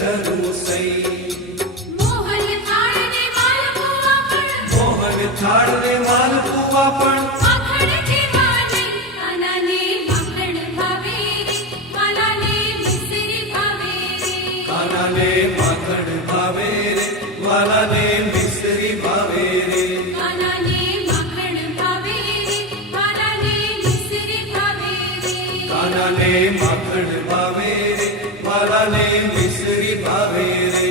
ધરું સઈ. મોહન થાળ ને માલપુઆ પણ, મોહન થાળ ને માલપુઆ પણ, માખણ જેવા નહીં કાનાને માખણ ભાવે રે, વાલાને મિસરી ભાવે રે. કાનાને માખણ ભાવે રે, વાલાને મિસરી ભાવે રે. કાનાને માખણ ભાવે રે, વાલાને મિસરી ભાવે રે. કાનાને માખણ ભાવે રે, વાલાને મિસરી ભાવે રે.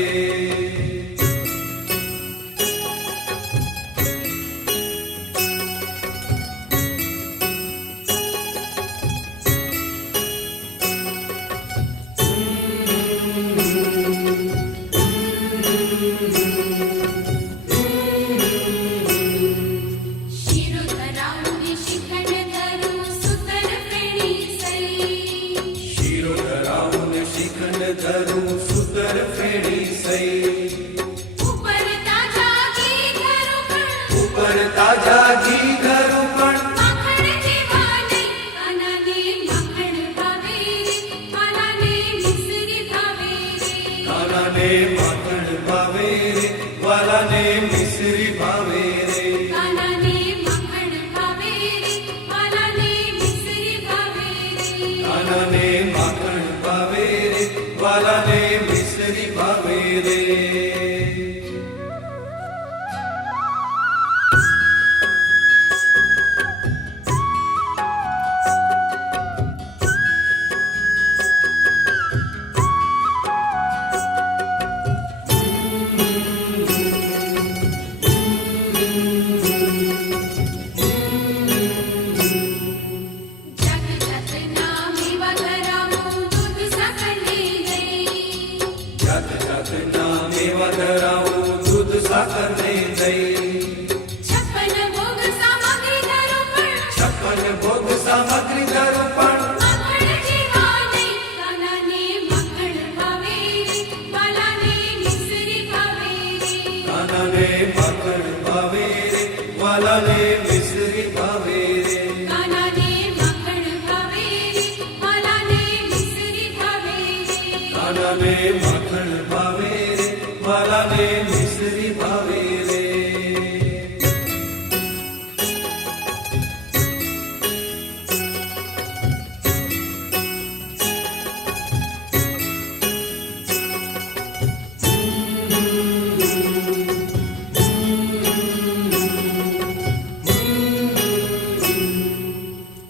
શીરો ધરાવું ને શિખંડ ધરું સુતર ફેણી સઈ. શીરો ધરાવું ને શ્રીખંડ ધરું સુતર ફેણી સઈ. ઉપર તાજા ઘી ધરું પણ, ઉપર તાજા ઘી ધરું પણ, માખણ જેવા નહીં કાનાને માખણ ભાવે રે, વાલાને મિસરી ભાવે રે. કાનાને માખણ ભાવે રે, વાલાને મિસરી ભાવે રે. કાનાને માખણ ભાવે રે, વાલાને મિસરી ભાવે રે. કાનાને માખણ ભાવે રે, વાલાને મિસરી ભાવે રે. જાત જાતના મેવા ધરાવું દૂધ સાકરને દહીં. જાત જાતના મેવા ધરાવું દૂધ સાકર ને દહીં. છપ્પન ભોગ સામગ્રી ધરું પણ, 56 ભોગ સામગ્રી ધરું પણ, માખણ જેવા નહીં કાનાને માખણ ભાવે રે, વાલાને મિસરી ભાવે રે. કાનાને માખણ ભાવે રે, વાલાને મિસરી ભાવે રે. કાનાને માખણ ભાવે રે, વાલાને મિસરી ભાવે રે. કાનાને માખણ ભાવે રે, વાલાને મિસરી ભાવે રે.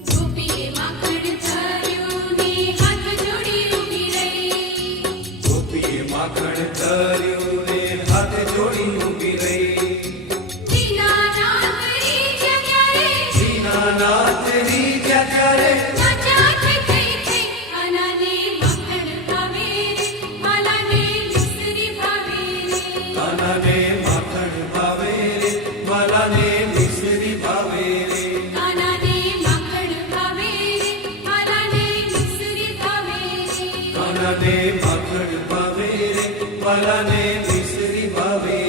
ગોપીએ માખણ ધર્યું ને હાથ જોડી ઊભી રહી. ગોપીએ માખણ ધર્યું ને હાથ જોડી ઊભી રહી. દીનાનાથ રીઝ્યા ત્યારે, દીનાનાથ રીઝ્યા ત્યારે, નાચાટ થઈ થઈ કાનાને માખણ ભાવે રે, વાલાને મિસરી ભાવે રે. કાનાને માખણ ભાવે રે, વાલાને મિસરી ભાવે રે. કાનાને માખણ ભાવે રે, વાલાને મિસરી ભાવે રે. કાનાને માખણ ભાવે રે, વાલાને મિસરી ભાવે